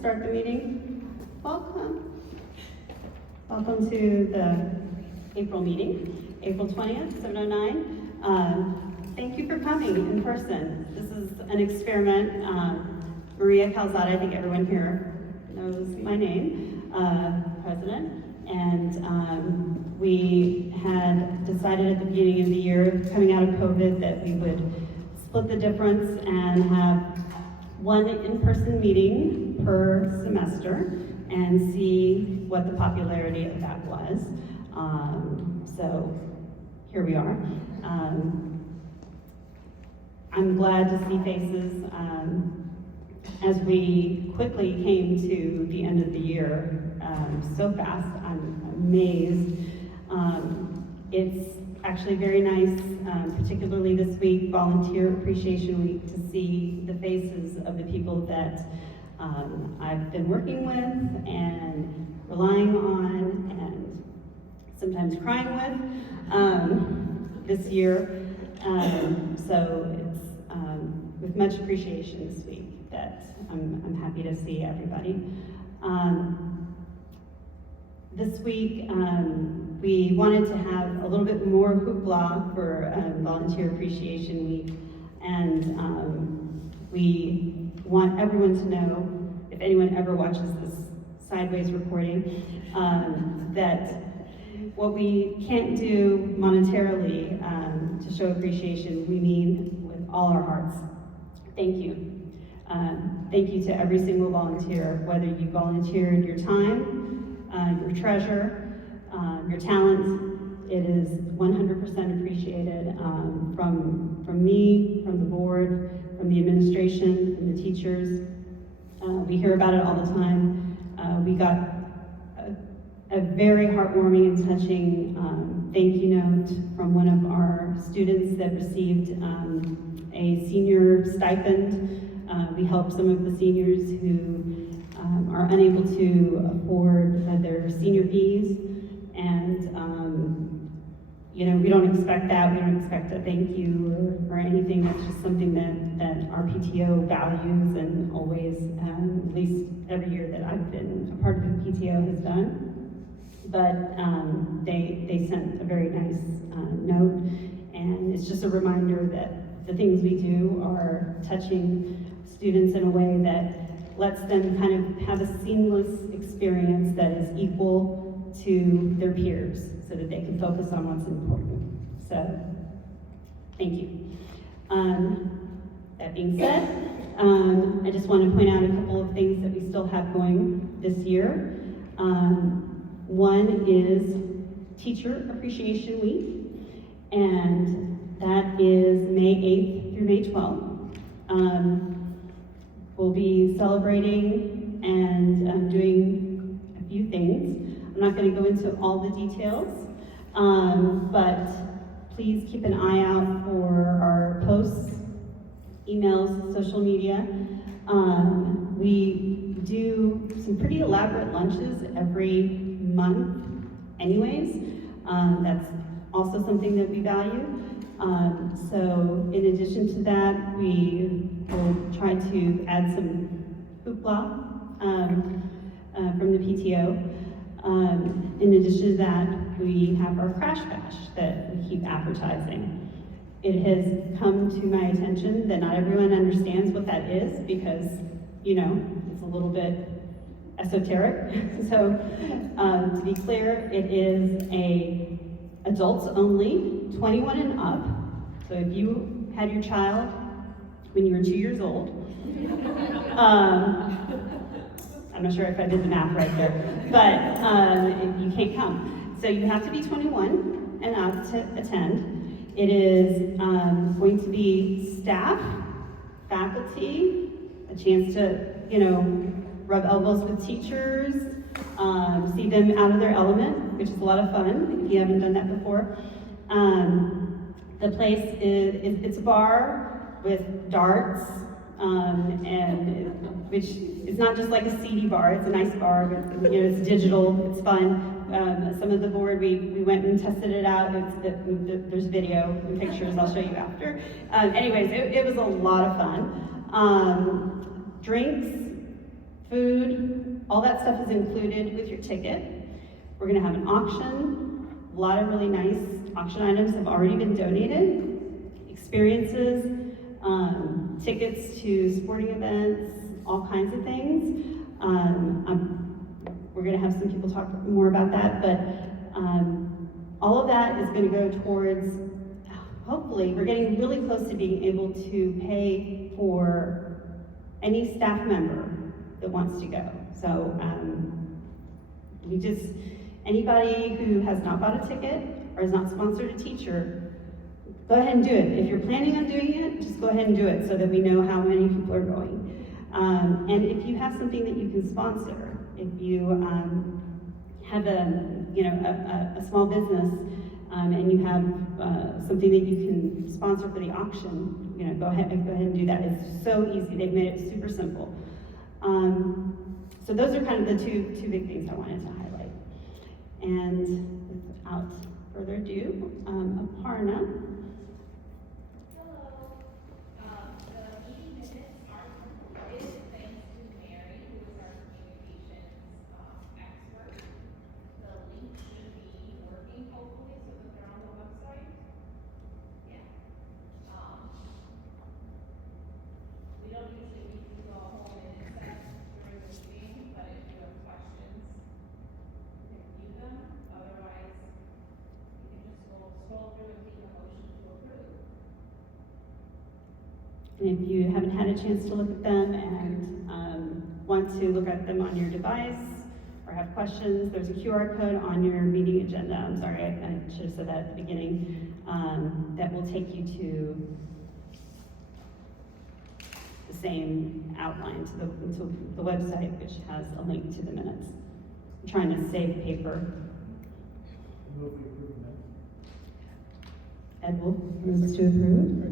start the meeting. Welcome. Welcome to the April meeting, April 20th, 7:09. Thank you for coming in person. This is an experiment. Maria Calzada, I think everyone here knows my name, president. And we had decided at the beginning of the year, coming out of COVID, that we would split the difference and have one in-person meeting per semester and see what the popularity of that was. So here we are. I'm glad to see faces as we quickly came to the end of the year so fast. I'm amazed. It's actually very nice, particularly this week, Volunteer Appreciation Week, to see the faces of the people that I've been working with and relying on and sometimes crying with this year. So it's with much appreciation this week that I'm happy to see everybody. This week, we wanted to have a little bit more hoopla for Volunteer Appreciation Week, and we want everyone to know, if anyone ever watches this sideways recording, that what we can't do monetarily to show appreciation, we mean with all our hearts. Thank you. Thank you to every single volunteer, whether you volunteered your time, your treasure, your talent. It is 100% appreciated from me, from the board, from the administration, from the teachers. We hear about it all the time. We got a very heartwarming and touching thank you note from one of our students that received a senior stipend. We help some of the seniors who are unable to afford their senior fees, and you know, we don't expect that. We don't expect a thank you or anything. That's just something that our PTO values and always, at least every year that I've been a part of the PTO, has done. But they sent a very nice note, and it's just a reminder that the things we do are touching students in a way that lets them kind of have a seamless experience that is equal to their peers so that they can focus on what's important. So, thank you. That being said, I just want to point out a couple of things that we still have going this year. One is Teacher Appreciation Week, and that is May 8th through May 12th. We'll be celebrating and doing a few things. I'm not going to go into all the details, but please keep an eye out for our posts, emails, social media. We do some pretty elaborate lunches every month anyways. That's also something that we value. So in addition to that, we will try to add some hoopla from the PTO. In addition to that, we have our Crash Bash that we keep advertising. It has come to my attention that not everyone understands what that is because, you know, it's a little bit esoteric. So to be clear, it is a adults only, 21 and up. So if you had your child when you were 2 years old, I'm not sure if I did the math right there, but you can't come. So you have to be 21 and up to attend. It is going to be staff, faculty, a chance to, you know, rub elbows with teachers, see them out of their element, which is a lot of fun if you haven't done that before. The place it's a bar with darts, and which is not just like a seedy bar, it's a nice bar, but you know, it's digital, it's fun. Some of the board, we went and tested it out. There's video and pictures I'll show you after. Anyways, it was a lot of fun. Drinks, food, all that stuff is included with your ticket. We're gonna have an auction. A lot of really nice auction items have already been donated. Experiences, tickets to sporting events, all kinds of things. We're gonna have some people talk more about that, but all of that is gonna go towards, hopefully, we're getting really close to being able to pay for any staff member that wants to go. So anybody who has not bought a ticket or has not sponsored a teacher, go ahead and do it. If you're planning on doing it, just go ahead and do it so that we know how many people are going. And if you have something that you can sponsor, if you have a small business and you have something that you can sponsor for the auction, go ahead and do that. It's so easy. They've made it super simple. So those are kind of the two big things I wanted to highlight. And without further ado, Aparna. And if you haven't had a chance to look at them and want to look at them on your device or have questions, there's a QR code on your meeting agenda. I'm sorry, I should have said that at the beginning. That will take you to the same outline to the website, which has a link to the minutes. I'm trying to save paper. Ed Wolf moves to approve.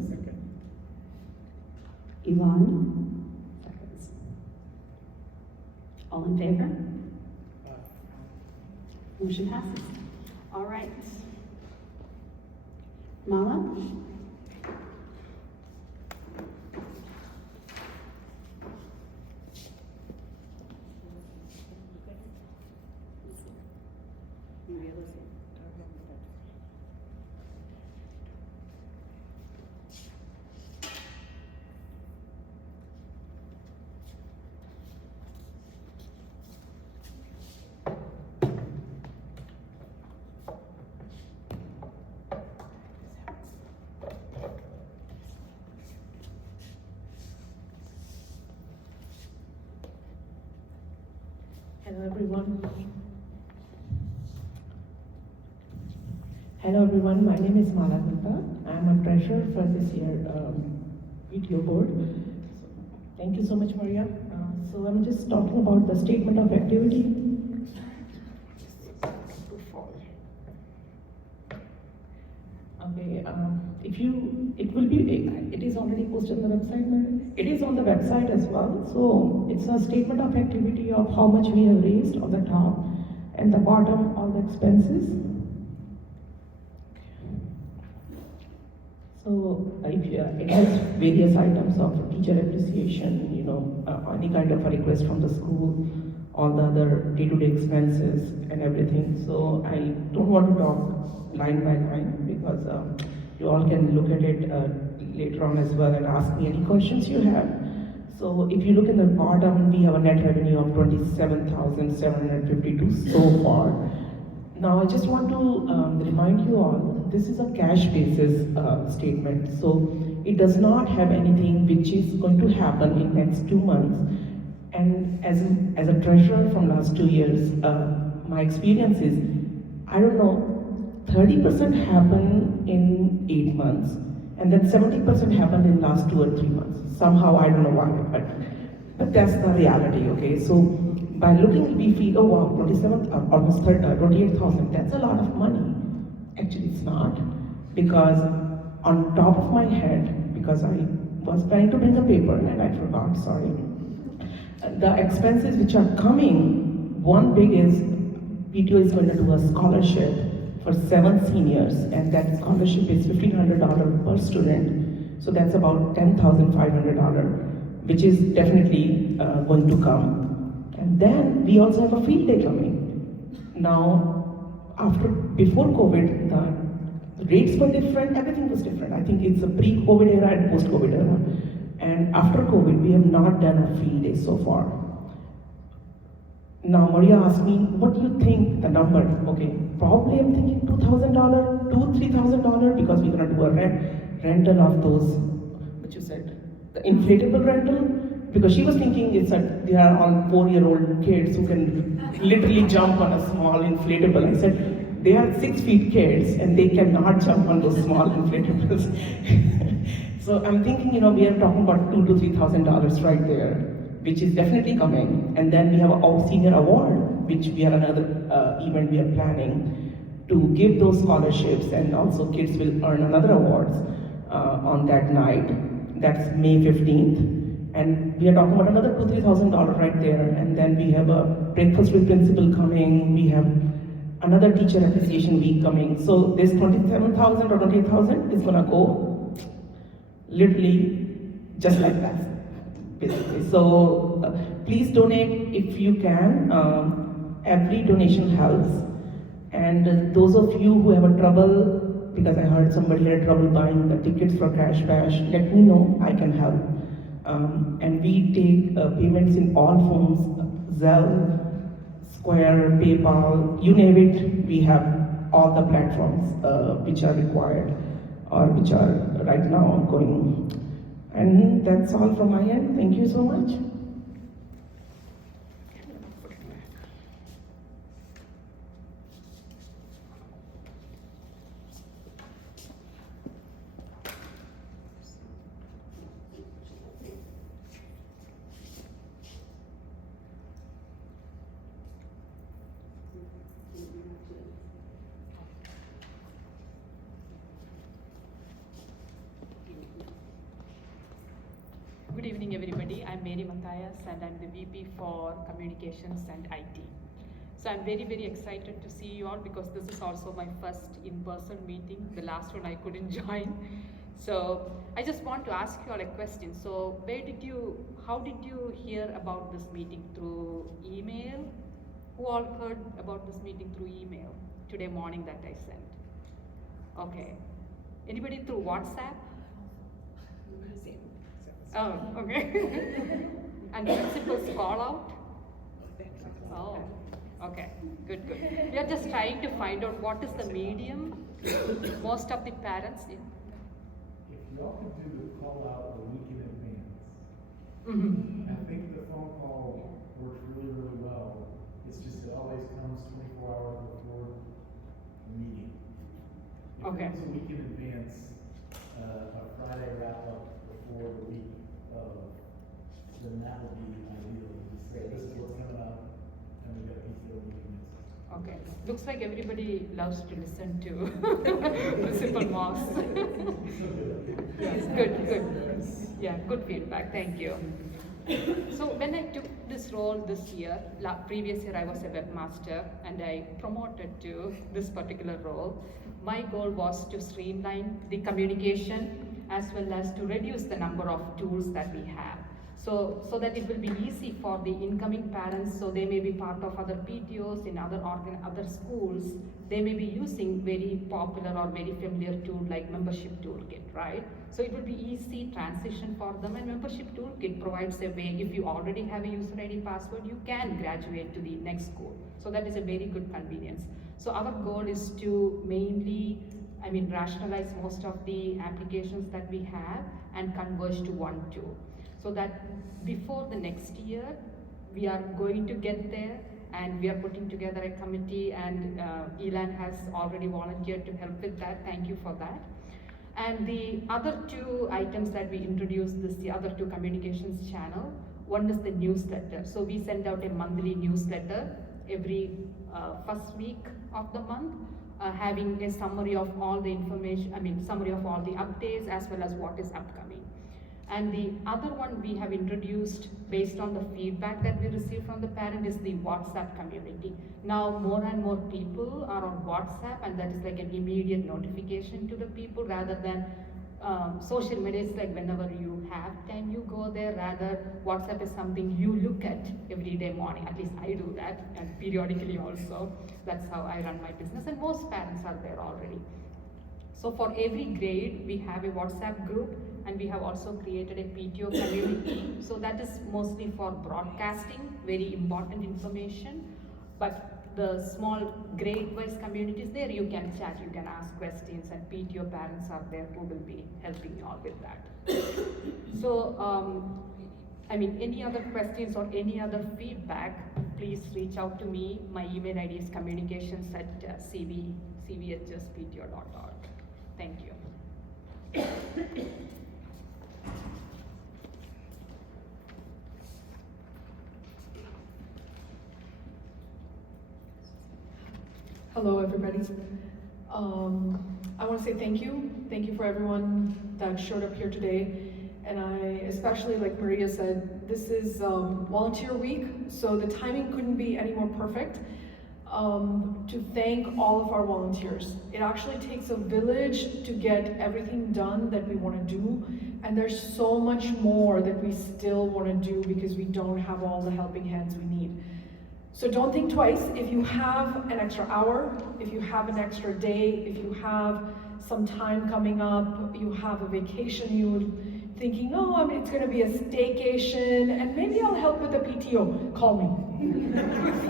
Yvonne, seconds. All in favor? Motion passes. All right. Mala? Hello everyone. Hello everyone, my name is Mala Gupta. I am a treasurer for this year PTO board. Thank you so much, Maria. So I'm just talking about the statement of activity. Okay, it is already posted on the website, madam? It is on the website as well. So it's a statement of activity of how much we have raised on the top, and the bottom all the expenses. So it has various items of teacher appreciation, any kind of a request from the school, all the other day-to-day expenses and everything. So I don't want to talk line by line because you all can look at it later on as well and ask me any questions you have. So if you look in the bottom, we have a net revenue of 27,752 so far. Now I just want to remind you all, this is a cash basis statement. So it does not have anything which is going to happen in next 2 months. And as a treasurer from last 2 years, my experience is, I don't know, 30% happened in 8 months, and then 70% happened in last 2 or 3 months. Somehow, I don't know why, but that's the reality, okay? So by looking, we feel, oh wow, 28,000, that's a lot of money. Actually, it's not, because on top of my head, because I was planning to bring a paper and I forgot, sorry. The expenses which are coming, one big is, PTO is going to do a scholarship for 7 seniors, and that scholarship is $1,500 per student. So that's about $10,500, which is definitely going to come. And then we also have a field day coming. Now, before COVID, the rates were different, everything was different. I think it's a pre-COVID era and post-COVID era. And after COVID, we have not done a field day so far. Now, Maria asked me, what do you think the number? Okay, probably I'm thinking $2,000, $3,000, because we're gonna do a rental of those, what you said, the inflatable rental, because she was thinking they are all 4-year-old kids who can literally jump on a small inflatable. I said, they are 6 feet kids and they cannot jump on those small inflatables. So I'm thinking, we are talking about $2,000 to $3,000 right there, which is definitely coming. And then we have our senior award, which we are another event we are planning to give those scholarships, and also kids will earn another awards on that night. That's May 15th. And we are talking about another $2,000 to $3,000 right there. And then we have a breakfast with principal coming. We have another teacher appreciation week coming. So this 27,000 or 28,000 is gonna go literally just like that, basically. So please donate if you can. Every donation helps. And those of you who have a trouble, because I heard somebody had trouble buying the tickets for Crash Bash, let me know, I can help. And we take payments in all forms, Zelle, Square, PayPal, you name it, we have all the platforms which are required or which are right now ongoing. And that's all from my end. Thank you so much. Good evening, everybody. I'm Mary Matthias, and I'm the VP for Communications and IT. So I'm very, very excited to see you all because this is also my first in-person meeting. The last one I couldn't join. So I just want to ask you all a question. So how did you hear about this meeting? Through email? Who all heard about this meeting through email today morning that I sent? Okay. Anybody through WhatsApp? Oh, okay. And principals call out? Oh, okay, good. We are just trying to find out what is the medium. Most of the parents. If y'all could do the call out a week in advance, Mm-hmm. I think the phone call works really, really well. It's just it always comes 24 hours before the meeting. If Okay. it was a week in advance, a Friday wrap up before the week of, then that would be ideal. Just say, this is what's coming up, and we've got a PTO meeting. Okay. Looks like everybody loves to listen to Principal Moss. Yes, good. Yeah, good feedback. Thank you. So when I took this role this year, previous year I was a webmaster and I promoted to this particular role. My goal was to streamline the communication as well as to reduce the number of tools that we have. So that it will be easy for the incoming parents, so they may be part of other PTOs in other schools, they may be using very popular or very familiar tool like membership toolkit, right? So it will be easy transition for them, and membership toolkit provides a way, if you already have a user ID password, you can graduate to the next school. So that is a very good convenience. So our goal is to mainly, rationalize most of the applications that we have and converge to one tool. So that before the next year, we are going to get there, and we are putting together a committee, and Elan has already volunteered to help with that. Thank you for that. And the other two items that we introduced the other two communications channel, one is the newsletter. So we send out a monthly newsletter every first week of the month, having a summary of all the information, summary of all the updates as well as what is upcoming. And the other one we have introduced based on the feedback that we receive from the parent is the WhatsApp community. Now more and more people are on WhatsApp, and that is like an immediate notification to the people rather than social media is like whenever you have time, you go there. Rather, WhatsApp is something you look at every day morning. At least I do that, and periodically also. That's how I run my business, and most parents are there already. So for every grade, we have a WhatsApp group, and we have also created a PTO community. So that is mostly for broadcasting, very important information. But the small grade-wise communities there, you can chat, you can ask questions, and PTO parents are there who will be helping you all with that. So, I mean, any other questions or any other feedback, please reach out to me. My email ID is communications@cvhspto.org. Thank you. Hello, everybody. I want to say thank you. Thank you for everyone that showed up here today. And I especially, like Maria said, this is volunteer week, so the timing couldn't be any more perfect. To thank all of our volunteers. It actually takes a village to get everything done that we want to do. And there's so much more that we still want to do because we don't have all the helping hands we need. So don't think twice. If you have an extra hour, if you have an extra day, if you have some time coming up, you have a vacation, you're thinking, oh, it's going to be a staycation, and maybe I'll help with the PTO. Call me.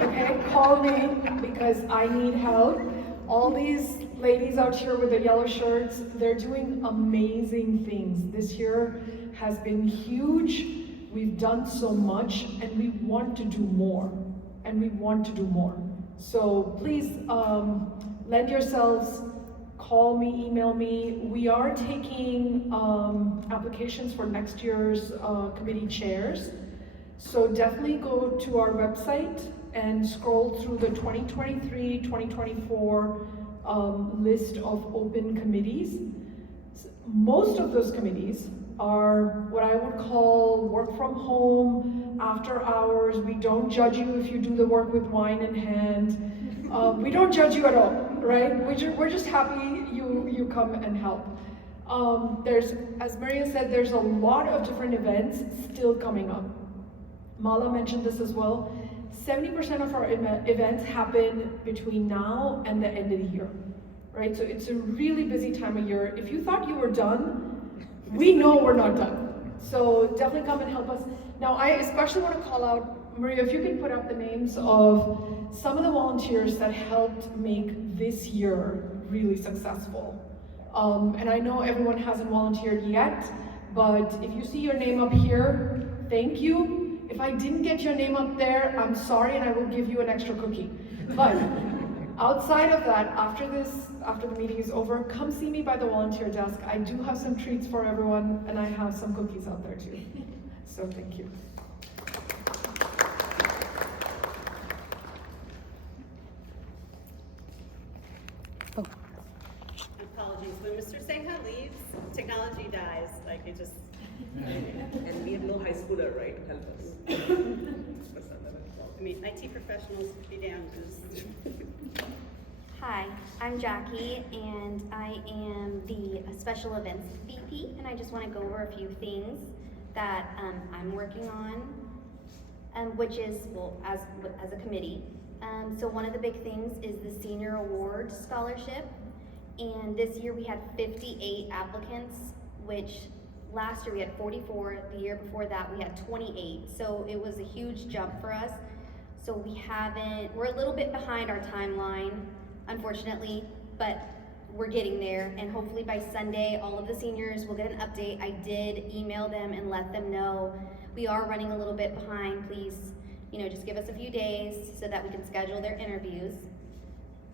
Okay, call me because I need help. All these ladies out here with the yellow shirts, they're doing amazing things. This year has been huge. We've done so much, and we want to do more. And we want to do more. So please lend yourselves, call me, email me. We are taking applications for next year's committee chairs. So definitely go to our website and scroll through the 2023-2024 list of open committees. Most of those committees are what I would call work from home, after hours. We don't judge you if you do the work with wine in hand. We don't judge you at all, right? We're just happy you come and help. There's, as Maria said, there's a lot of different events still coming up. Mala mentioned this as well. 70% of our events happen between now and the end of the year, right? So it's a really busy time of year. If you thought you were done, we know we're not done. So definitely come and help us. Now, I especially want to call out, Maria, if you could put up the names of some of the volunteers that helped make this year really successful. And I know everyone hasn't volunteered yet, but if you see your name up here, thank you. If I didn't get your name up there, I'm sorry, and I will give you an extra cookie. But outside of that, after the meeting is over, come see me by the volunteer desk. I do have some treats for everyone, and I have some cookies out there too. So thank you. Apologies, when Mr. Sangha leaves, technology dies, like it just. And we have no high schooler, right, to help us. I mean, IT professionals could be damned. Hi, I'm Jackie, and I am the Special Events VP, and I just want to go over a few things that I'm working on, which is, well, as a committee. So one of the big things is the Senior Award Scholarship, and this year we had 58 applicants, which last year we had 44, the year before that we had 28, so it was a huge jump for us. So we're a little bit behind our timeline, unfortunately, but we're getting there, and hopefully by Sunday, all of the seniors will get an update. I did email them and let them know we are running a little bit behind. Please, just give us a few days so that we can schedule their interviews.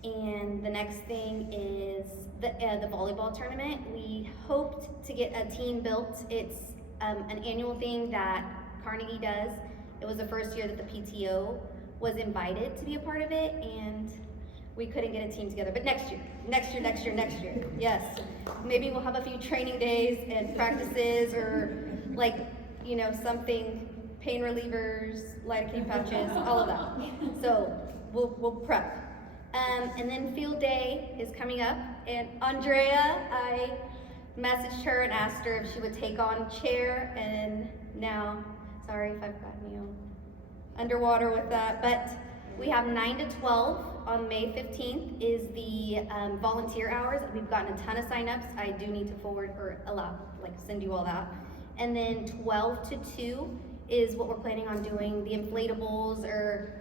And the next thing is the volleyball tournament. We hoped to get a team built. It's an annual thing that Carnegie does. It was the first year that the PTO was invited to be a part of it, and we couldn't get a team together. But next year, yes. Maybe we'll have a few training days and practices, or something, pain relievers, lidocaine pouches, all of that. So we'll prep. And then field day is coming up, and Andrea, I messaged her and asked her if she would take on chair, and now, sorry if I've gotten you underwater with that, but we have 9 to 12 on May 15th is the volunteer hours. We've gotten a ton of signups. I do need to forward or send you all that. And then 12 to 2 is what we're planning on doing, the inflatables or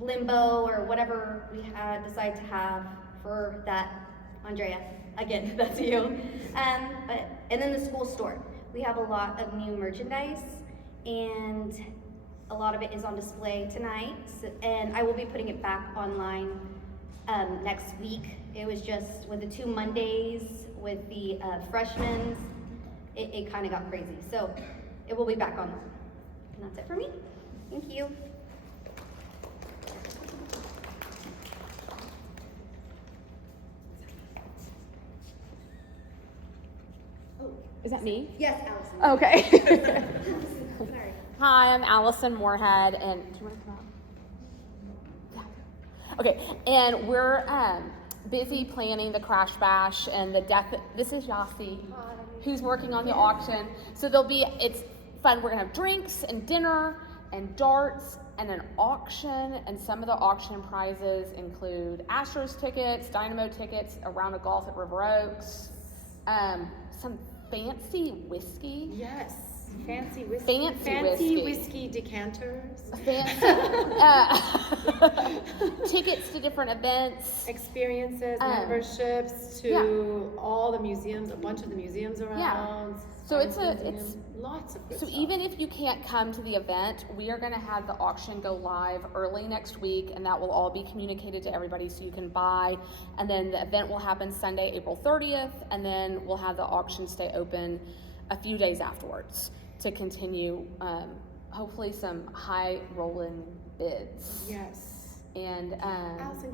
limbo or whatever we decide to have for that. Andrea, again, that's you. And then the school store. We have a lot of new merchandise, and a lot of it is on display tonight, and I will be putting it back online next week. It was just with the 2 Mondays with the freshmen, it kind of got crazy. So it will be back online. And that's it for me. Thank you. Is that me? Yes, Allison. Okay. Sorry. Hi, I'm Allison Moorhead, and do you want to come out? Yeah. Okay, and we're busy planning the Crash Bash and the This is Yasi, who's working on the auction. So it's fun. We're gonna have drinks and dinner and darts and an auction, and some of the auction prizes include Astros tickets, Dynamo tickets, a round of golf at River Oaks, some fancy whiskey. Yes, fancy whiskey. Fancy whiskey decanters. Tickets to different events. Experiences, memberships to all the museums, a bunch of the museums around. Yeah. So it's lots of good so stuff. even if you can't come to the event, we are going to have the auction go live early next week, and that will all be communicated to everybody so you can buy. And then the event will happen Sunday, April 30th, and then we'll have the auction stay open a few days afterwards to continue hopefully some high rolling bids. Yes. And Allison,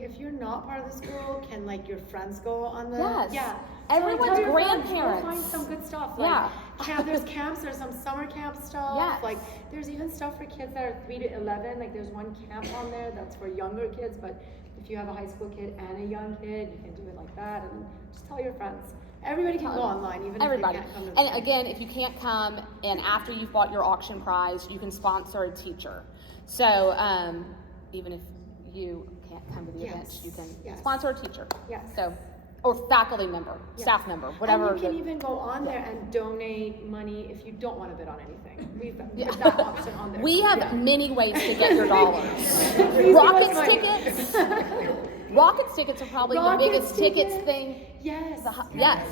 if you're not part of the school, can your friends go on the? Yes. Yeah. Everyone's tell your friends, grandparents. Go find some good stuff. Yeah. There's camps. There's some summer camp stuff. Yes. There's even stuff for kids that are 3 to 11. There's one camp on there that's for younger kids. But if you have a high school kid and a young kid, you can do it like that. And just tell your friends. Everybody can go online, even everybody. if they can't come to the And camp. again, if you can't come, and after you've bought your auction prize, you can sponsor a teacher. So even if you can't come to the event, you can sponsor a teacher. Yes. So, or faculty member, staff member, whatever. And you can even go on there and donate money if you don't want to bid on anything. We've put that option on there. We have many ways to get your dollars. Please Rockets give us money. tickets. Rockets tickets are probably the biggest tickets thing. Yes. Yes.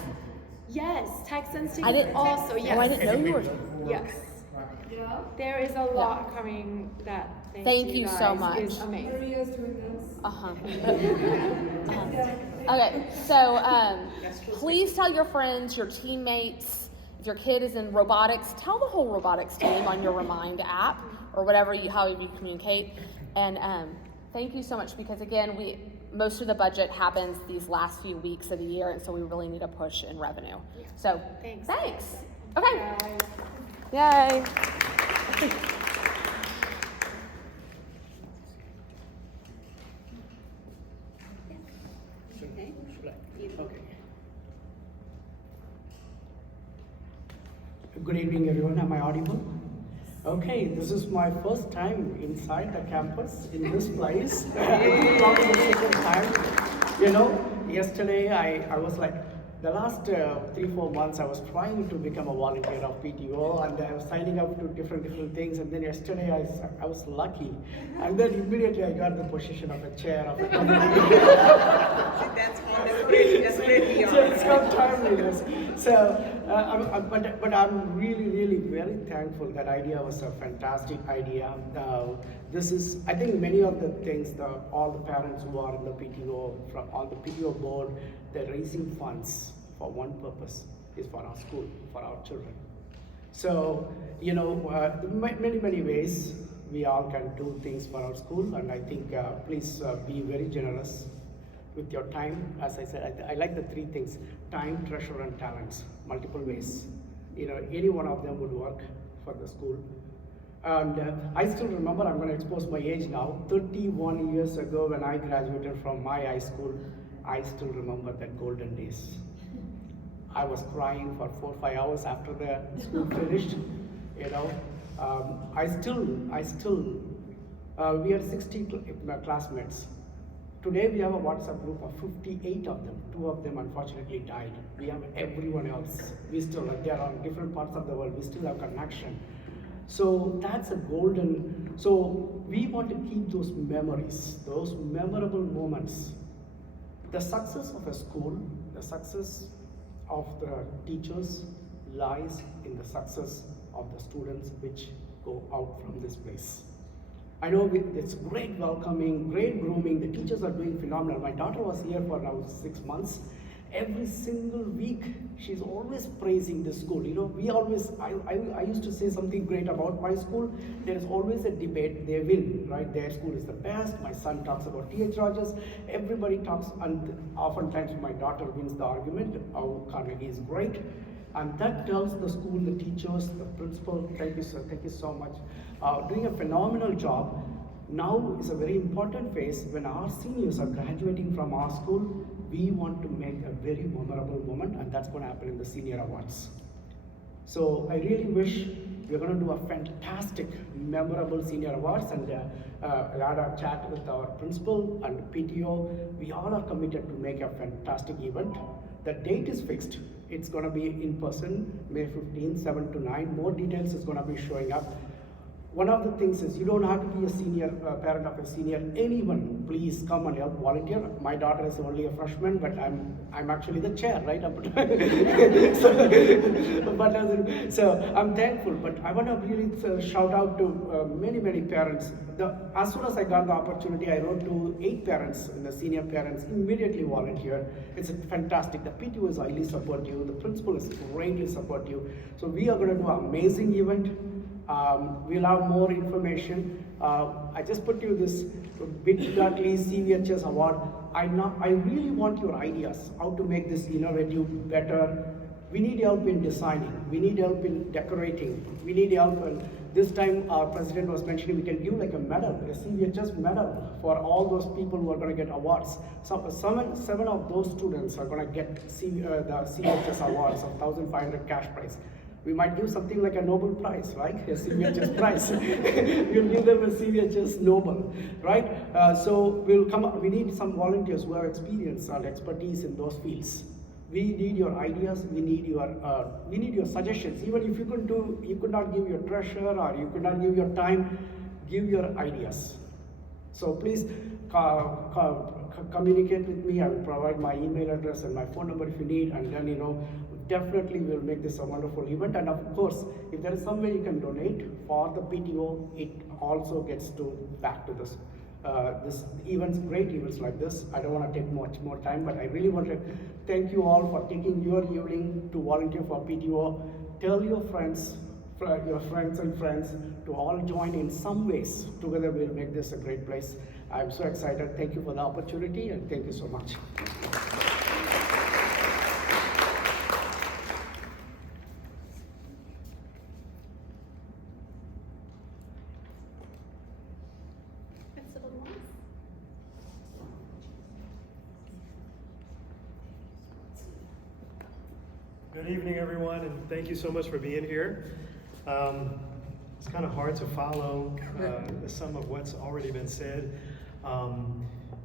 Yes. Texans tickets I didn't also. Yes. Oh, I didn't know you were. Yes. There is a lot coming that. Thank you guys so much. Is amazing. Okay, so please tell your friends, your teammates. If your kid is in robotics, tell the whole robotics team on your Remind app or however you communicate. And thank you so much, because again, most of the budget happens these last few weeks of the year, and so we really need a push in revenue. So thanks. Okay. Yay. Okay. Good evening, everyone. Am I audible? Okay, this is my first time inside the campus in this place. Probably the second time. Yesterday I was the last 3-4 months I was trying to become a volunteer of PTO, and I was signing up to different things, and then yesterday I was lucky, and then immediately I got the position of a chair of a committee. That's called desperately So it's called timeliness. But I'm really very thankful. That idea was a fantastic idea. I think many of the things, all the parents who are in the PTO, from all the PTO board, they're raising funds for one purpose, is for our school, for our children. So, many ways we all can do things for our school, and I think please be very generous with your time. As I said, I like the 3 things: time, treasure, and talents. Multiple ways. Any one of them would work for the school. And I still remember, I'm going to expose my age now, 31 years ago when I graduated from my high school, I still remember that golden days. I was crying for 4 or 5 hours after the school finished. You know, we had 60 classmates. Today we have a WhatsApp group of 58 of them. 2 of them unfortunately died. We have everyone else. We still, they are on different parts of the world. We still have connection. So that's a golden, so we want to keep those memories, those memorable moments. The success of a school, the success of the teachers lies in the success of the students which go out from this place. I know it's great welcoming, great grooming. The teachers are doing phenomenal. My daughter was here for now 6 months. Every single week, she's always praising the school. You know, I used to say something great about my school. There is always a debate. They win, right? Their school is the best. My son talks about T.H. Rogers. Everybody talks, and oftentimes my daughter wins the argument. Oh, Carnegie is great. And that tells the school, the teachers, the principal, thank you, sir, thank you so much, doing a phenomenal job. Now is a very important phase when our seniors are graduating from our school. We want to make a very memorable moment, and that's going to happen in the senior awards. So I really wish we're going to do a fantastic, memorable senior awards, and I had a chat with our principal and PTO. We all are committed to make a fantastic event. The date is fixed. It's going to be in person, May 15, 7 to 9. More details is going to be showing up. One of the things is you don't have to be a senior, parent of a senior. Anyone, please come and help volunteer. My daughter is only a freshman, but I'm actually the chair, right? So I'm thankful, but I want to really shout out to many parents. As soon as I got the opportunity, I wrote to 8 parents, the senior parents, immediately volunteered. It's fantastic. The PTO is highly supportive. The principal is greatly supportive. So we are going to do an amazing event. We'll have more information. I just put you this bit.ly Cvhs award. I really want your ideas, how to make this innovative better. We need help in designing. We need help in decorating. We need help. And this time our president was mentioning we can give like a medal, a Cvhs medal for all those people who are going to get awards. So 7 of those students are going to get the Cvhs awards of 1,500 cash prize. We might give something like a Nobel Prize, right? A Cvhs prize. We'll give them a Cvhs Nobel, right? So we need some volunteers who have experience and expertise in those fields. We need your ideas. We need your suggestions. Even if you could not give your treasure or you could not give your time, give your ideas. So please communicate with me. I will provide my email address and my phone number if you need, and then definitely we'll make this a wonderful event. And of course, if there is some way you can donate for the PTO, it also gets back to this events, great events like this. I don't want to take much more time, but I really want to thank you all for taking your evening to volunteer for PTO. Tell your friends and friends to all join in some ways. Together we'll make this a great place. I'm so excited. Thank you for the opportunity, and thank you so much. Good evening, everyone, and thank you so much for being here. It's kind of hard to follow some of what's already been said.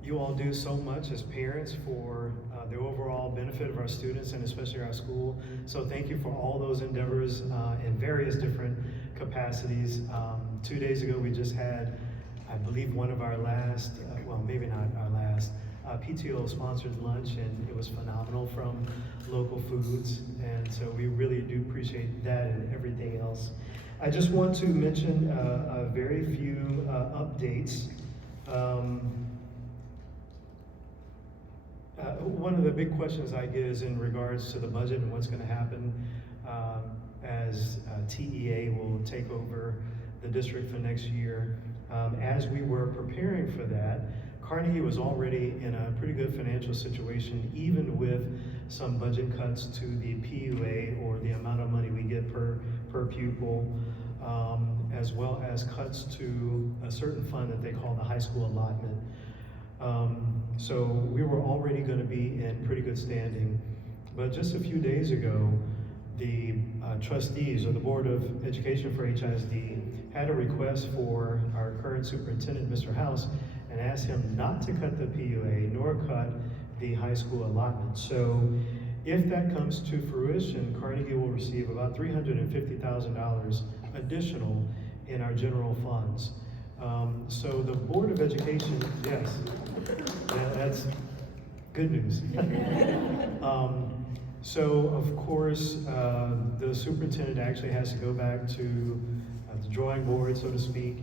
You all do so much as parents for the overall benefit of our students and especially our school. So thank you for all those endeavors in various different capacities. 2 days ago, we just had, I believe, one of our last, well, maybe not our last, PTO-sponsored lunch, and it was phenomenal from local foods, and so we really do appreciate that and everything else. I just want to mention a very few updates. One of the big questions I get is in regards to the budget and what's going to happen as TEA will take over the district for next year. As we were preparing for that, Carnegie was already in a pretty good financial situation, even with some budget cuts to the PUA, or the amount of money we get per pupil, as well as cuts to a certain fund that they call the high school allotment. So we were already going to be in pretty good standing. But just a few days ago, the trustees or the Board of Education for HISD had a request for our current superintendent, Mr. House, and asked him not to cut the PUA nor cut the high school allotment. So if that comes to fruition, Carnegie will receive about $350,000 additional in our general funds. So the Board of Education, yes, that's good news. So of course, the superintendent actually has to go back to the drawing board, so to speak,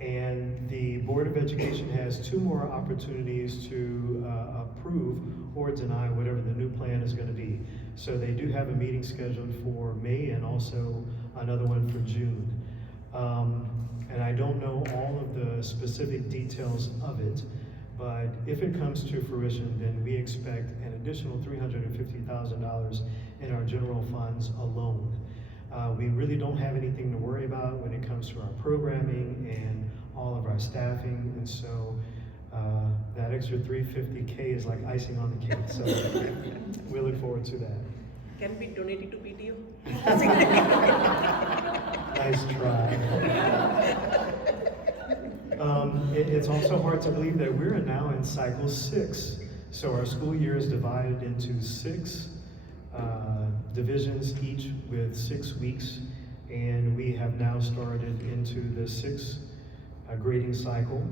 and the Board of Education has 2 more opportunities to approve or deny whatever the new plan is going to be. So they do have a meeting scheduled for May and also another one for June. And I don't know all of the specific details of it, but if it comes to fruition, then we expect an additional $350,000 in our general funds alone. We really don't have anything to worry about when it comes to our programming and all of our staffing, and so that extra $350K is like icing on the cake, so we look forward to that. Can we donate it to PTO? Nice try. It's also hard to believe that we're now in cycle 6. So our school year is divided into 6 divisions, each with 6 weeks. And we have now started into the 6th grading cycle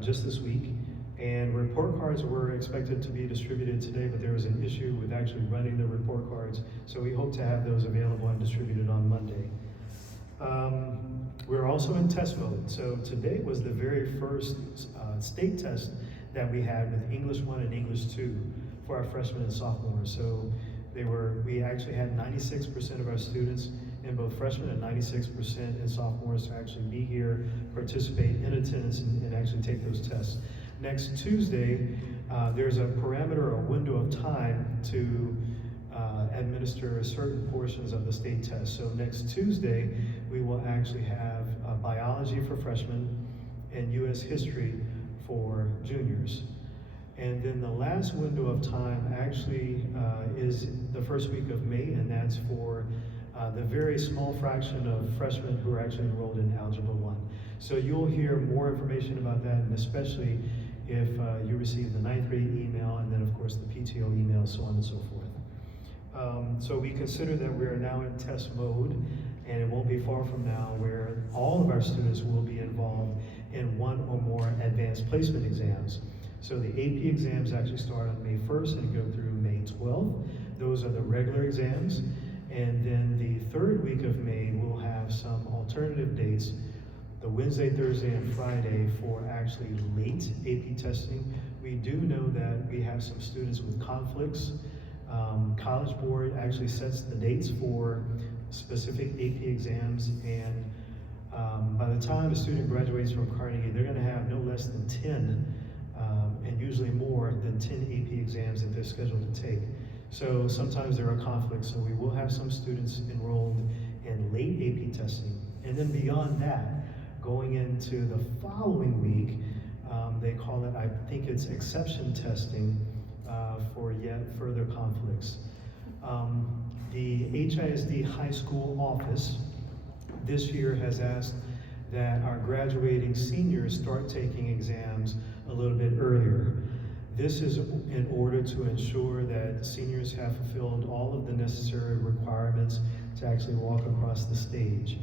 just this week. And report cards were expected to be distributed today, but there was an issue with actually running the report cards. So we hope to have those available and distributed on Monday. We're also in test mode. So today was the very first state test that we had with English 1 and English 2 for our freshmen and sophomores. So we actually had 96% of our students in both freshmen and 96% in sophomores to actually be here, participate in attendance, and actually take those tests. Next Tuesday, there's a parameter or window of time to administer certain portions of the state test. So next Tuesday, we will actually have biology for freshmen and U.S. history for juniors. And then the last window of time actually is the first week of May, and that's for the very small fraction of freshmen who are actually enrolled in Algebra 1. So you'll hear more information about that, and especially if you receive the 9th grade email, and then of course the PTO email, so on and so forth. So we consider that we are now in test mode, and it won't be far from now where all of our students will be involved in 1 or more advanced placement exams. So the AP exams actually start on May 1st and go through May 12th. Those are the regular exams. And then the 3rd week of May, we'll have some alternative dates, the Wednesday, Thursday, and Friday for actually late AP testing. We do know that we have some students with conflicts. College Board actually sets the dates for specific AP exams, and by the time a student graduates from Carnegie, they're going to have no less than 10, and usually more than 10 AP exams that they're scheduled to take. So sometimes there are conflicts, so we will have some students enrolled in late AP testing. And then beyond that, going into the following week, they call it, I think it's exception testing for yet further conflicts. The HISD High School Office this year has asked that our graduating seniors start taking exams a little bit earlier. This is in order to ensure that seniors have fulfilled all of the necessary requirements to actually walk across the stage.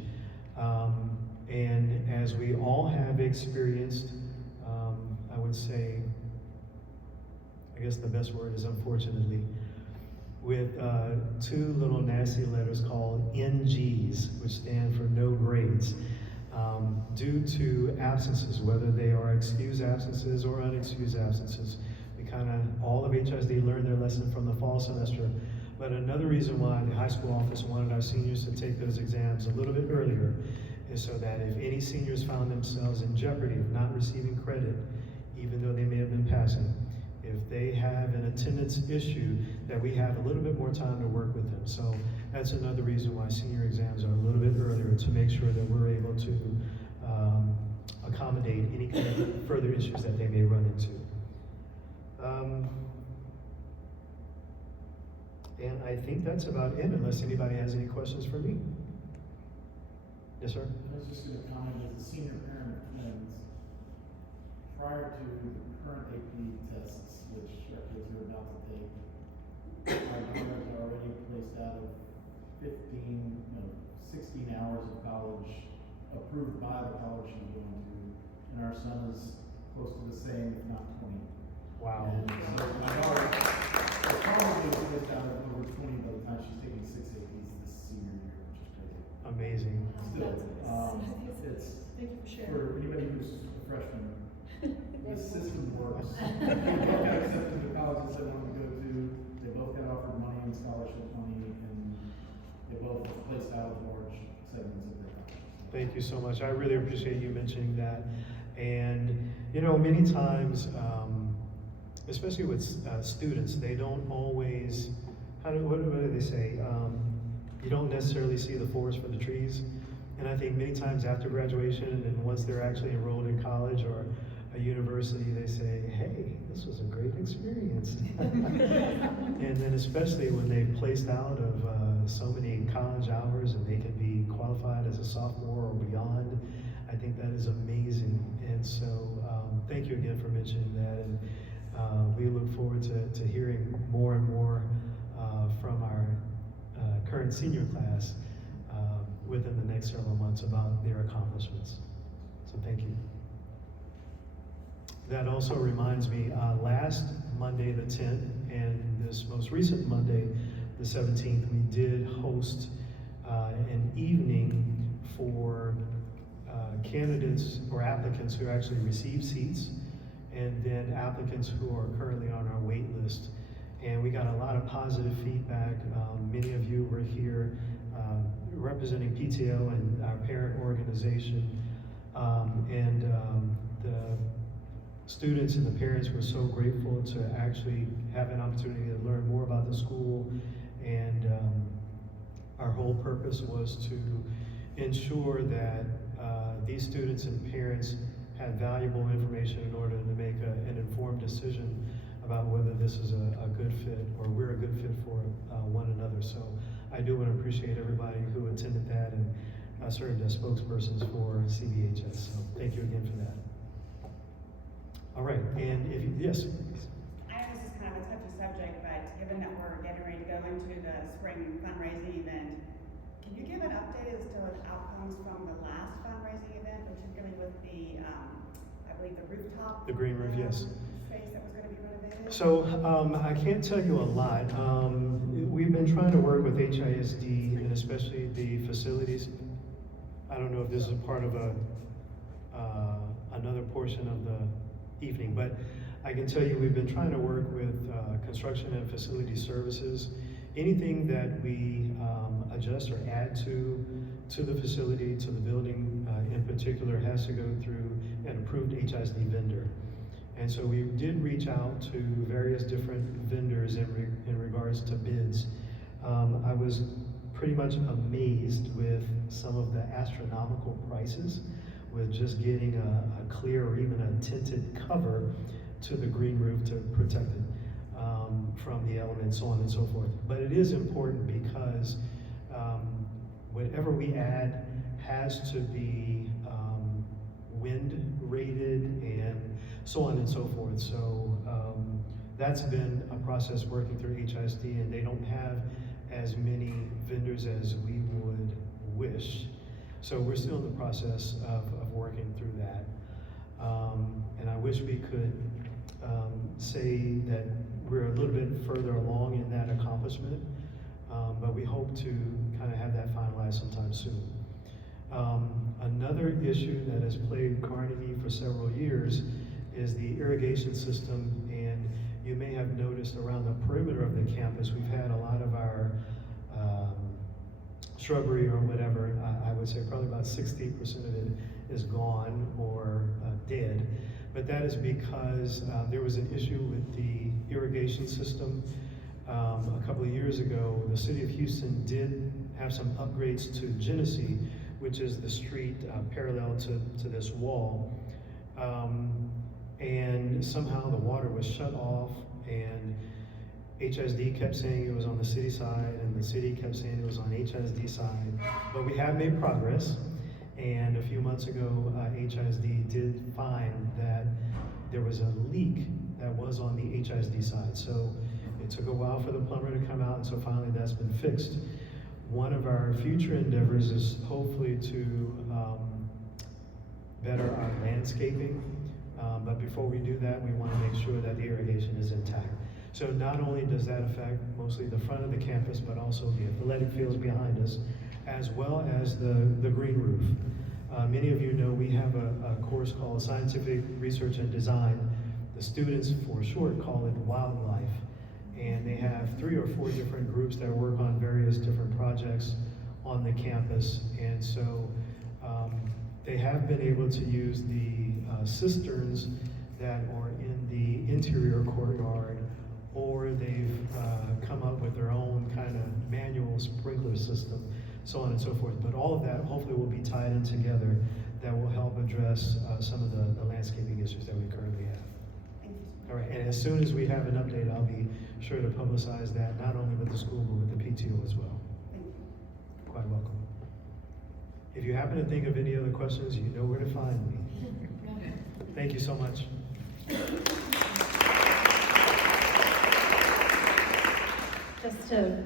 And as we all have experienced, I would say, I guess the best word is unfortunately, with 2 little nasty letters called NGs, which stand for no grades, due to absences, whether they are excused absences or unexcused absences. All of HISD learned their lesson from the fall semester, but another reason why the high school office wanted our seniors to take those exams a little bit earlier is so that if any seniors found themselves in jeopardy of not receiving credit, even though they may have been passing, if they have an attendance issue, that we have a little bit more time to work with them. So that's another reason why senior exams are a little bit earlier, to make sure that we're able to accommodate any kind of further issues that they may run into. And I think that's about it, unless anybody has any questions for me. Yes, sir? I was just gonna comment as a senior parent of twins, prior to the current AP tests, which our kids are about to take, my daughters are already placed out of 16 hours of college, approved by the college she's going to, and our son is close to the same, if not 20. Wow. And so my daughter will probably be placed out of over 20 by the time she's taking 6 APs this senior year, which is crazy. Amazing. Still, it's, Thank you for sharing. for anybody who's a freshman, the system works. They both got accepted to colleges they wanted to go to, they both got offered money and scholarship money, and they both placed out of large segments of their college. Thank you so much. I really appreciate you mentioning that. And, many times, especially with students, they don't always, what do they say? You don't necessarily see the forest for the trees. And I think many times after graduation, and once they're actually enrolled in college or a university, they say, hey, this was a great experience. And then especially when they've placed out of so many college hours and they can be qualified as a sophomore or beyond, I think that is amazing. And so thank you again for mentioning that. And we look forward to hearing more and more from our current senior class within the next several months about their accomplishments. So thank you. That also reminds me, last Monday the 10th and this most recent Monday the 17th, we did host an evening for candidates or applicants who actually received seats, and then applicants who are currently on our wait list. And we got a lot of positive feedback. Many of you were here representing PTO and our parent organization. The students and the parents were so grateful to actually have an opportunity to learn more about the school. And our whole purpose was to ensure that these students and parents had valuable information in order to make an informed decision about whether this is a good fit or we're a good fit for one another. So I do want to appreciate everybody who attended that and served as spokespersons for CVHS. So thank you again for that. All right, and if you, yes. I know this is kind of a touchy subject, but given that we're getting ready to go into the spring fundraising event, can you give an update as to the outcomes from the last fundraising event, particularly with the, I believe the rooftop? The green roof, yes. Space that was going to be renovated? So I can't tell you a lot. We've been trying to work with HISD and especially the facilities. I don't know if this is a part of another portion of the evening, but I can tell you we've been trying to work with construction and facility services. Anything that we adjust or add to the facility, to the building in particular, has to go through an approved HISD vendor. And so we did reach out to various different vendors in regards to bids. I was pretty much amazed with some of the astronomical prices with just getting a clear or even a tinted cover to the green roof to protect it from the elements, so on and so forth. But it is important because whatever we add has to be wind rated and so on and so forth. So that's been a process working through HISD, and they don't have as many vendors as we would wish. So we're still in the process of working through that. And I wish we could say that we're a little bit further along in that accomplishment, but we hope to kind of have that finalized sometime soon. Another issue that has plagued Carnegie for several years is the irrigation system, and you may have noticed around the perimeter of the campus, we've had a lot of our shrubbery or whatever. I would say probably about 60% of it is gone or dead. But that is because there was an issue with the irrigation system. A couple of years ago, the city of Houston did have some upgrades to Genesee, which is the street parallel to this wall. And somehow the water was shut off, and HSD kept saying it was on the city side, and the city kept saying it was on HSD side. But we have made progress, and a few months ago, HSD did find that there was a leak that was on the HSD side. So it took a while for the plumber to come out, and so finally that's been fixed. One of our future endeavors is hopefully to better our landscaping. But before we do that, we want to make sure that the irrigation is intact. So not only does that affect mostly the front of the campus, but also the athletic fields behind us, as well as the green roof. Many of you know we have a course called Scientific Research and Design. The students, for short, call it Wildlife. And they have 3 or 4 different groups that work on various different projects on the campus. And so they have been able to use the cisterns that are in the interior courtyard, or they've come up with their own kind of manual sprinkler system, so on and so forth. But all of that hopefully will be tied in together that will help address some of the landscaping issues that we currently have. All right, and as soon as we have an update, I'll be sure to publicize that, not only with the school, but with the PTO as well. Quite welcome. If you happen to think of any other questions, you know where to find me. Thank you so much. Just to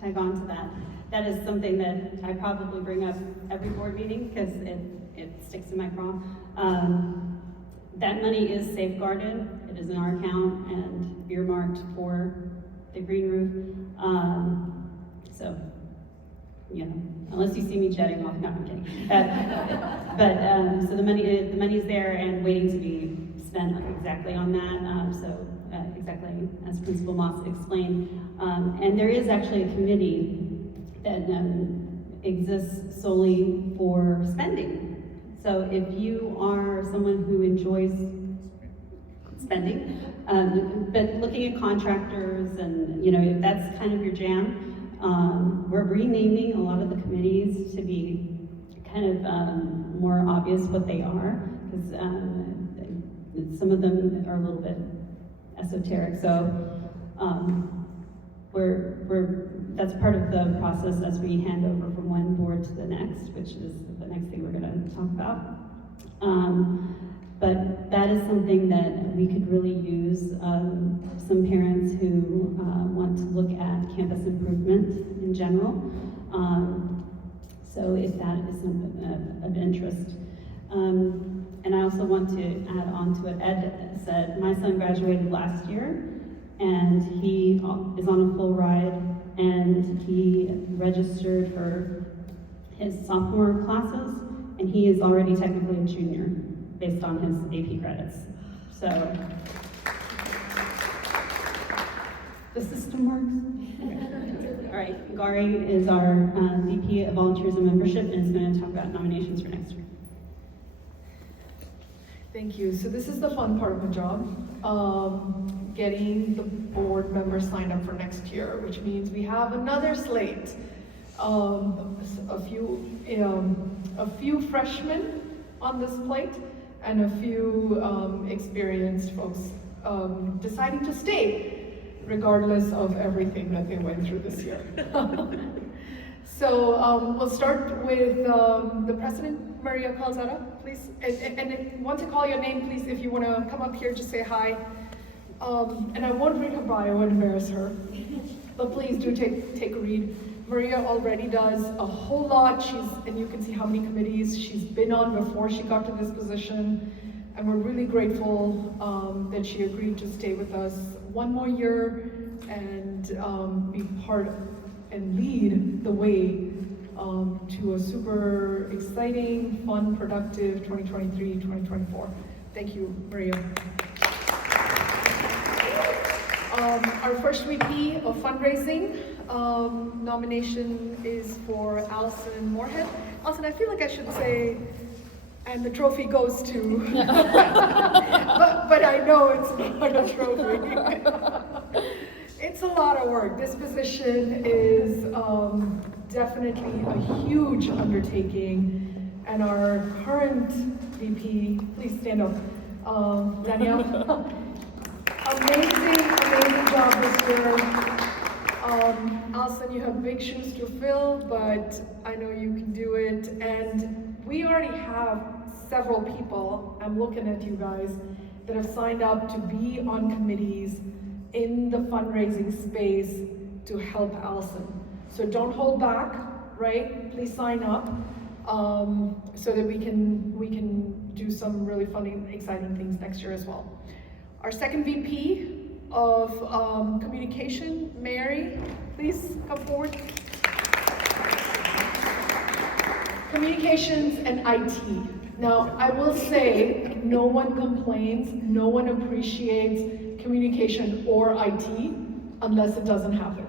tag on to that, that is something that I probably bring up every board meeting because it sticks in my craw. That money is safeguarded. It is in our account and earmarked for the green roof. So, you know, unless you see me jetting off, no, I'm kidding. So the money's there and waiting to be spent exactly on that. Exactly as Principal Moss explained. And there is actually a committee that exists solely for spending. So if you are someone who enjoys spending, but looking at contractors and, you know, if that's kind of your jam, we're renaming a lot of the committees to be kind of more obvious what they are, because some of them are a little bit esoteric. So that's part of the process as we hand over from one board to the next, which is the next thing we're going to talk about. But that is something that we could really use some parents who want to look at campus improvement in general. So if that is something of interest. And I also want to add on to what Ed said. My son graduated last year, and he is on a full ride, and he registered for his sophomore classes, and he is already technically a junior based on his AP credits. So the system works. All right, Gary is our VP of Volunteers and Membership, and is going to talk about nominations for next year. Thank you. So this is the fun part of the job, getting the board members signed up for next year, which means we have another slate. A few freshmen on this plate, and a few experienced folks deciding to stay, regardless of everything that they went through this year. So we'll start with the president, Maria Calzada, please. And if you want to call your name, please, if you want to come up here, just say hi. And I won't read her bio and embarrass her, but please do take a read. Maria already does a whole lot. And you can see how many committees she's been on before she got to this position. And we're really grateful that she agreed to stay with us one more year and be part and lead the way to a super exciting, fun, productive 2023-2024. Thank you, Maria. Our first VP of fundraising nomination is for Allison Moorhead. Allison, I feel like I should say, and the trophy goes to, but I know it's not a trophy. It's a lot of work. This position is definitely a huge undertaking, and our current VP, please stand up, Danielle. Amazing job this year. Alison, you have big shoes to fill, but I know you can do it. And we already have several people, I'm looking at you guys, that have signed up to be on committees in the fundraising space to help Alison. So don't hold back, right? Please sign up so that we can do some really fun and exciting things next year as well. Our second VP of communication, Mary, please come forward. Communications and IT. Now, I will say, no one complains, no one appreciates communication or IT unless it doesn't happen.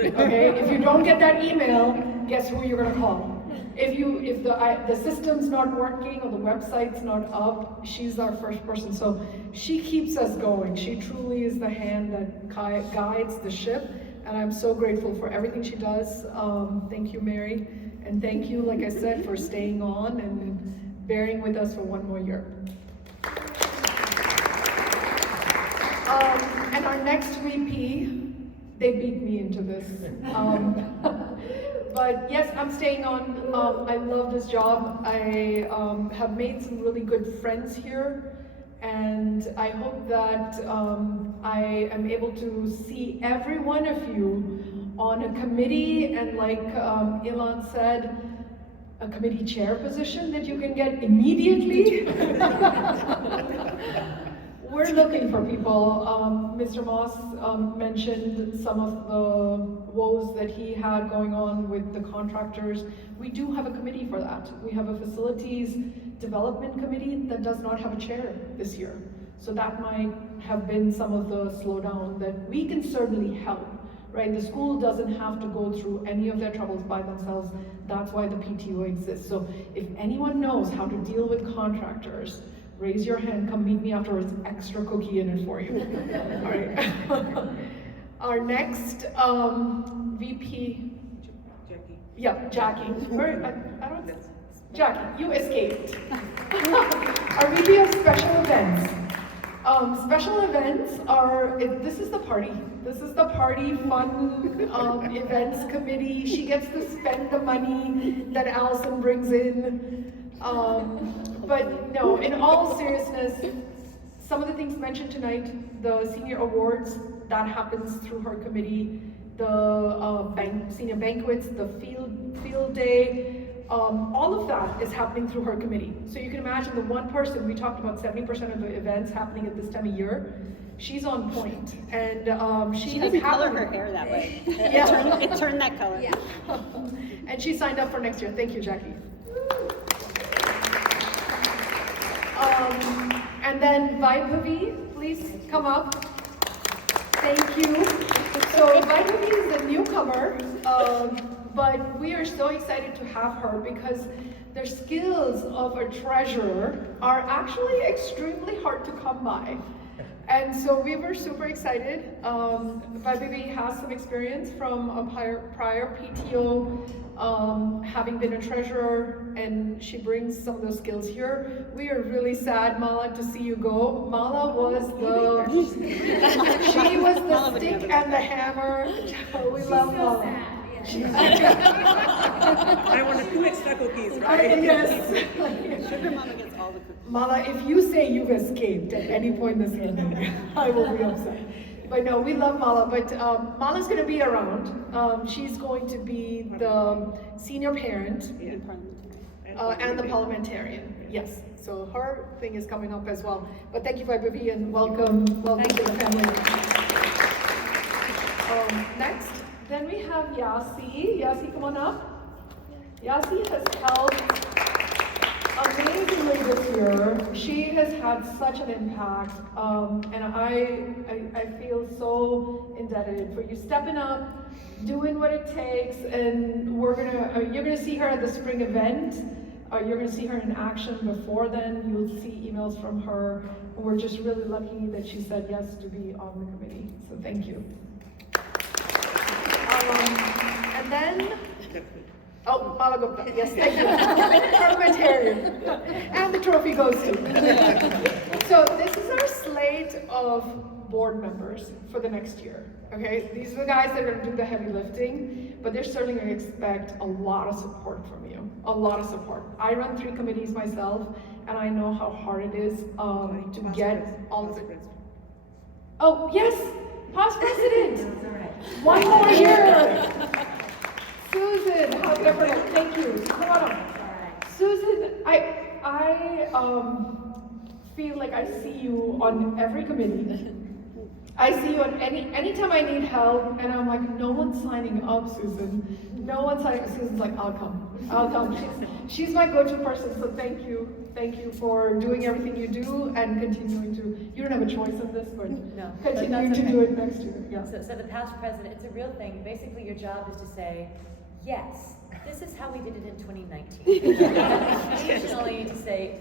Okay, if you don't get that email, guess who you're gonna call? If the system's not working or the website's not up, she's our first person. So she keeps us going. She truly is the hand that guides the ship, and I'm so grateful for everything she does. Thank you, Mary, and thank you, like I said, for staying on and bearing with us for one more year. And our next VP, they beat me into this. But yes, I'm staying on. I love this job. I have made some really good friends here, and I hope that I am able to see every one of you on a committee, and like Ilan said, a committee chair position that you can get immediately. We're looking for people. Mr. Moss mentioned some of the woes that he had going on with the contractors. We do have a committee for that. We have a facilities development committee that does not have a chair this year. So that might have been some of the slowdown that we can certainly help, right? The school doesn't have to go through any of their troubles by themselves. That's why the PTO exists. So if anyone knows how to deal with contractors, raise your hand, come meet me afterwards, extra cookie in it for you. All right. Our next VP. Jackie. Yeah, Jackie. Jackie, you escaped. Our VP of special events. Special events are, this is the party. This is the party fun events committee. She gets to spend the money that Alison brings in. But no, in all seriousness, some of the things mentioned tonight, the senior awards, that happens through her committee, the senior banquets, the field day, all of that is happening through her committee. So you can imagine the one person, we talked about 70% of the events happening at this time of year, she's on point, and she has color her hair that way. Yeah. It turned that color. Yeah. And she signed up for next year. Thank you, Jackie. And then Vaibhavi, please come up. Thank you. So Vaibhavi is a newcomer, but we are so excited to have her because the skills of a treasurer are actually extremely hard to come by. And so we were super excited. Vaibhavi has some experience from a prior PTO, having been a treasurer, and she brings some of those skills here. We are really sad, Mala, to see you go. Mala was she was the stick and the hammer. We love Mala. I wanted 2 extra cookies, right? Yes. Sugar Mama gets all the cookies. Mala, if you say you've escaped at any point this evening, I will be upset. But no, we love Mala, but Mala's going to be around. She's going to be the senior parent and the parliamentarian. Yes, so her thing is coming up as well. But thank you, Vaibhavi, and welcome to the family. Next, then we have Yasi. Yasi, come on up. Yasi has helped amazingly this year. She has had such an impact, and I feel so indebted for you stepping up, doing what it takes, and you're gonna see her at the spring event. You're gonna see her in action before then. You'll see emails from her. We're just really lucky that she said yes to be on the committee. So thank you. And then. Oh, Malagupta, yes, thank you. Parliamentarian. And the trophy goes to. So this is our slate slate of board members for the next year. Okay, these are the guys that are going to do the heavy lifting, but they're certainly going to expect a lot of support from you. A lot of support. I run 3 committees myself, and I know how hard it is to get all of it. Oh yes, past president. One more year. Susan, how could I forget? Thank you. Come on up. Susan, I feel like I see you on every committee. I see you on anytime I need help, and I'm like, no one's signing up, Susan. No one's signing up. Susan's like, I'll come. She's my go-to person, so thank you. Thank you for doing everything you do and continuing to, you don't have a choice in this, but no, continue to do it next year. Yeah. So the past president, it's a real thing. Basically, your job is to say, yes, this is how we did it in 2019. Occasionally to say,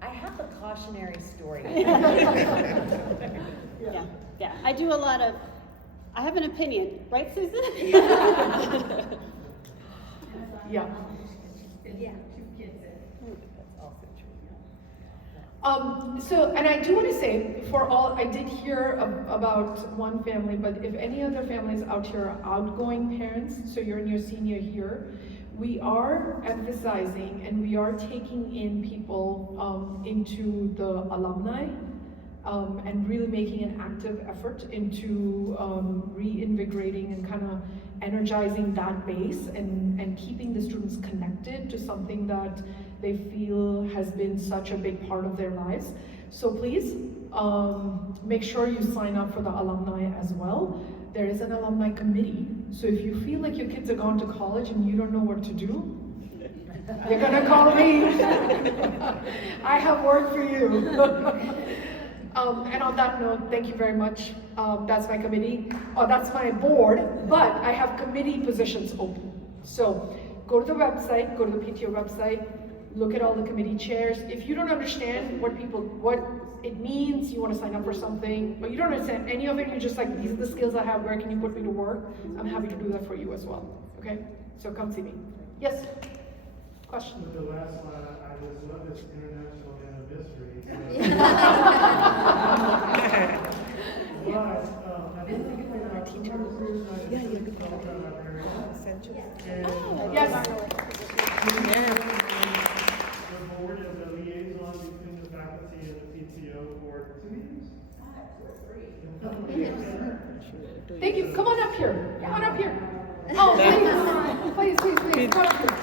I have a cautionary story. Yeah. I do a lot of, I have an opinion, right, Susan? Yeah. Yeah. So, and I do want to say, I did hear about one family, but if any other families out here are outgoing parents, so you're in your senior year, we are emphasizing and we are taking in people into the alumni and really making an active effort into reinvigorating and kind of energizing that base and keeping the students connected to something that they feel has been such a big part of their lives. So please make sure you sign up for the alumni as well. There is an alumni committee. So if you feel like your kids are going to college and you don't know what to do, you're gonna call me. I have work for you. And on that note, thank you very much. That's my committee, that's my board, but I have committee positions open. So go to the website, go to the PTO website, look at all the committee chairs. If you don't understand what it means, you want to sign up for something, but you don't understand any of it, you're just like, these are the skills I have, where can you put me to work? I'm happy to do that for you as well, okay? So come see me. Yes? Question? With the last slide, I just love this international anniversary. But, I think our teacher. Yes. The board as a liaison between the faculty and the PTO for 2 years? Thank you. Come on up here. Come on up here. Oh, please, please, come on up here.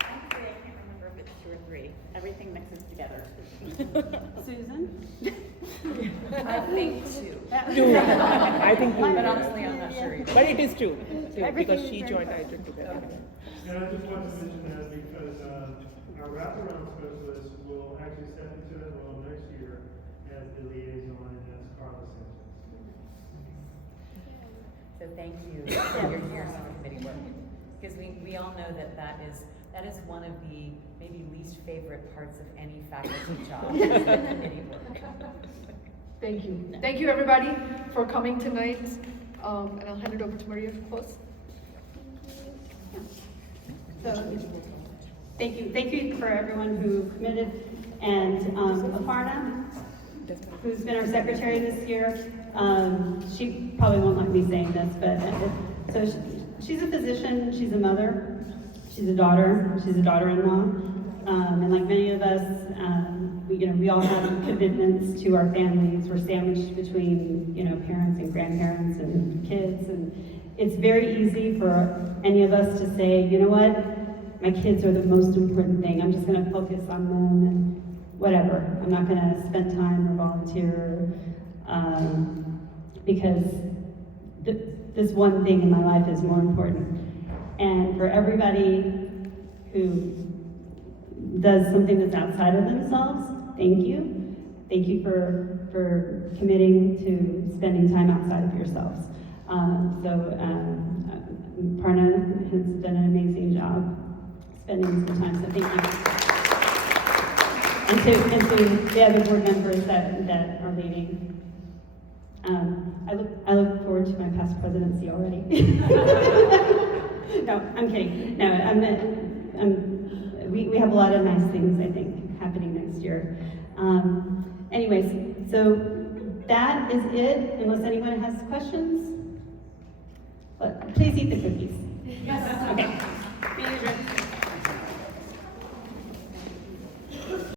Actually, I can't remember if it's 2 or 3. Everything mixes together. Susan? I think 2. I think But honestly, I'm not sure. But it is true, because she joined, I did together. And I just want to mention that because our wraparound specialist will actually step into that role next year as the liaison, and that's Carla Sanchez. So thank you for your years on committee work. Because we all know that is one of the maybe least favorite parts of any faculty job, is the committee work. Thank you. Thank you, everybody, for coming tonight. And I'll hand it over to Maria to close. So, thank you for everyone who committed, and Aparna, who's been our secretary this year. She probably won't like me saying this, but she's a physician, she's a mother, she's a daughter, she's a daughter-in-law, and like many of us, we all have commitments to our families. We're sandwiched between parents and grandparents and kids, and it's very easy for any of us to say, you know what, my kids are the most important thing. I'm just going to focus on them and whatever. I'm not going to spend time or volunteer because this one thing in my life is more important. And for everybody who does something that's outside of themselves, thank you. Thank you for committing to spending time outside of yourselves. Parna has done an amazing job spending some time, so thank you. And to the other board members that are leading. I look forward to my past presidency already. No, I'm kidding. No, we have a lot of nice things, I think, happening next year. Anyways, so that is it, unless anyone has questions. But please eat the cookies. Yes. Okay. Meeting adjourned.